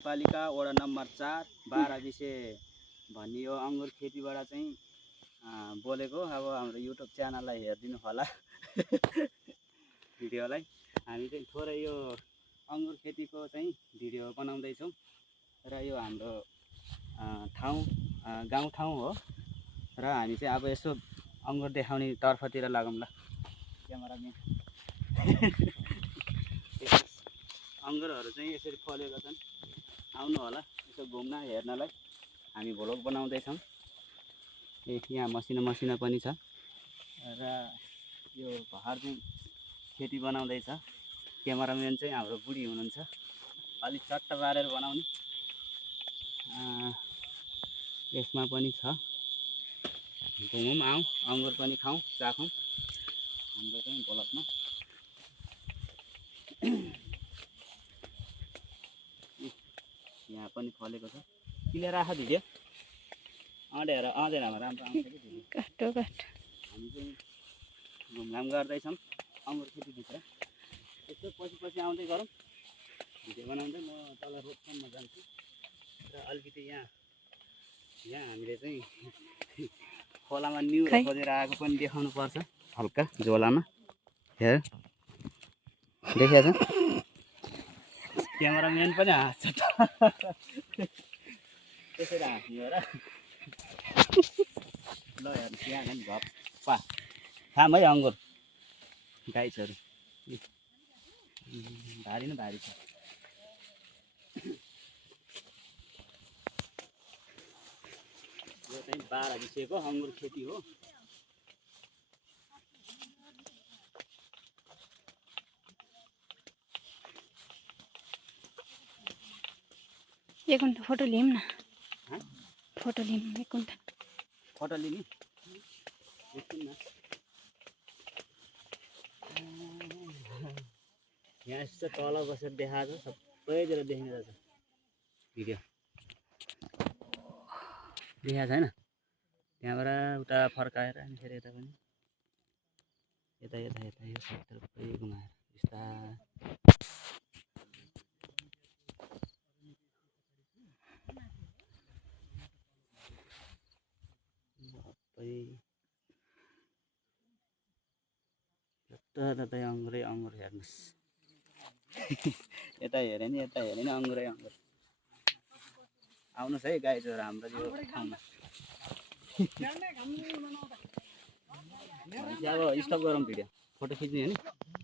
पालिका वडा नम्बर 4 12 भन्ने यो अङ्गुर खेतीबाट चाहिँ बोलेको। अब हाम्रो युट्युब च्यानललाई हेरिदिनु होला भिडियोलाई। हामी चाहिँ थोरै यो अङ्गुर खेतीको चाहिँ भिडियो बनाउँदैछौँ र यो हाम्रो गाउँठाउँ हो र हामी चाहिँ अब यसो अङ्गुर देखाउने तर्फतिर लागौँ ल क्यामेराम्यान। अङ्गुरहरू चाहिँ यसरी फलेका छन्, आउनु होला यसो घुम्न हेर्नलाई। हामी भ्लग बनाउँदैछौँ। यहाँ मसिनो मसिनो पनि छ र यो भर्खर चाहिँ खेती बनाउँदैछ। क्यामेराम्यान चाहिँ हाम्रो बुढी हुनुहुन्छ, अलिक चट्ट पारेर बनाउने। यसमा पनि छ, घुमौँ आउँ, अङ्गुर पनि खाउँ चाखौँ हाम्रो चाहिँ भ्लगमा। यहाँ पनि फलेको छ, क्लियर आएको भिडियो अँडेर आउँदैनमा राम्रो आउँछ कि भिडियो। काटो काट हामी चाहिँ घुमघाम गर्दैछौँ अङ्गुर खेतीभित्र। यसो पछि पछि आउँदै गरौँ भिडियो बनाउँदै। म तल रोडसम्म जान्छु र अलिकति यहाँ हामीले चाहिँ खोलामा न्यु खोजेर आएको पनि देखाउनु पर्छ हल्का झोलामा। हेर देखेको छ, क्यामेराम्यान पनि हाँस्छ त त्यसरी हाँस्ने हो र। ल हेर्नुहोस् यहाँ पनि घप्पा खाम है अङ्गुर गाइसहरू। भारी न भारी छ। यो चाहिँ 12 को अङ्गुर खेती हो। एक घन्टा फोटो लिऊँ न, फोटो लिऊँ एक घन्टा। फोटो लिने एकछिन न। यहाँ यस्तो तल बसेर देखाएको छ, सबैतिर देखिँदो रहेछ भिडियो। देखाएको छैन, त्यहाँबाट उता फर्काएर अनि फेरि यता पनि यता यो सबतिर सबै घुमाएर बिस्तारै। जता अङ्गुरै अङ्गुर हेर्नुहोस्। यता हेऱ्यो नि यता हेऱ्यो नि अङ्गुरै अङ्गुर। आउनुहोस् है गाइजहरू हाम्रो यो ठाउँमा। अब स्टप गरौँ भिडियो, फोटो खिच्ने हो नि।